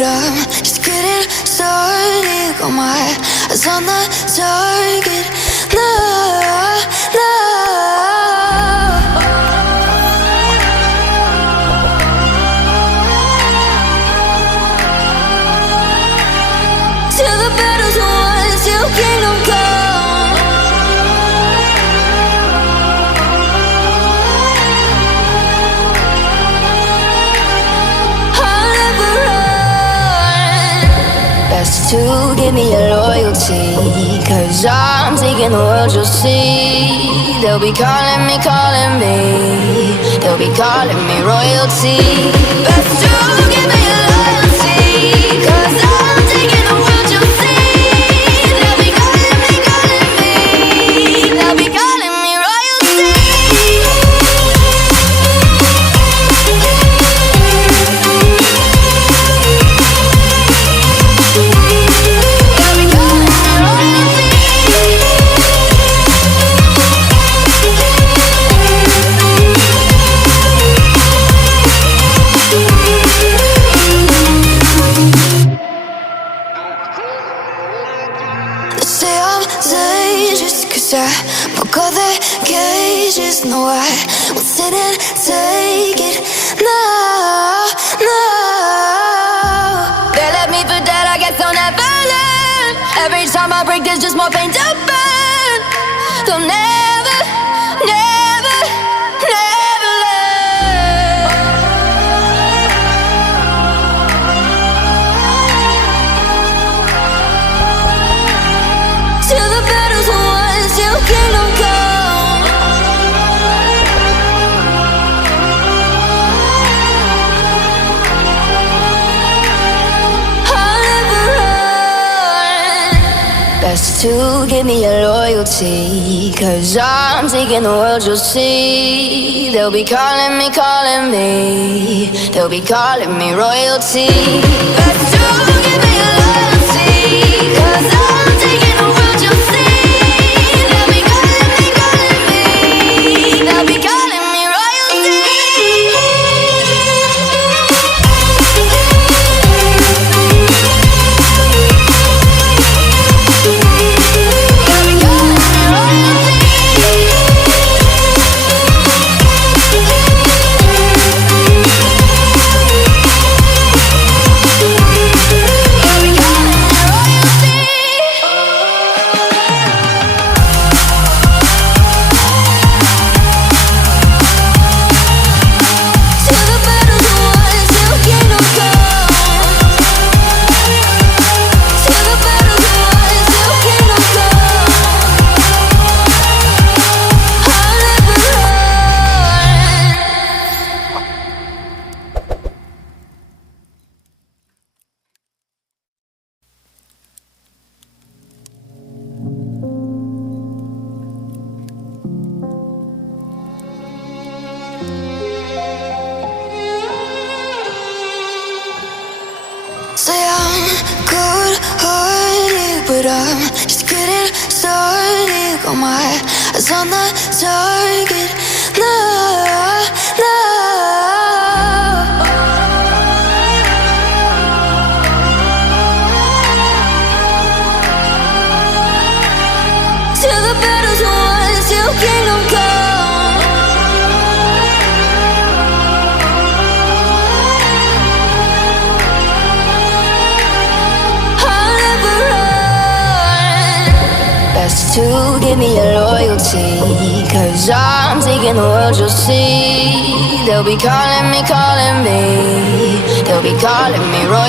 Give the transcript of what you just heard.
but I'm just getting started. Got my eyes on the target. No, no. Till the battle's won, till kingdom come. I'll never run. Best to give me your loyalty, 'cause I'm taking the world, you'll see. They'll be calling me, they'll be calling me royalty. Best to give me your loyalty, 'cause I'm taking the world, you'll see. They'll be calling me, they'll be calling me royalty. They'll be calling me royalty. They say I'm dangerous 'cause I broke all their cages. No, I won't sit and take it. No, no. They left me for dead, I guess I'll never learn. Every time I break, there's just more pain to burn. They'll never, never, never learn. Till the battle's won, till kingdom come. I'll never run. Best to give me your loyalty, 'cause I'm taking the world, you'll see. They'll be calling me, they'll be calling me royalty. Best to give me your loyalty, 'cause I'm taking the world, you'll see. They'll be calling me, they'll be calling me royalty. They'll be calling me royalty. They'll be calling me royalty. Till the battle's won, till kingdom come. Till the battle's won, till kingdom come. I'll never run. Say I'm good-hearted, but I'm just getting started. Got my eyes on the target. No, no. Till the battle's won, till kingdom come. I'll never run. Best to give me your loyalty, 'cause I'm taking the world, you'll see. They'll be calling me, they'll be calling me royalty.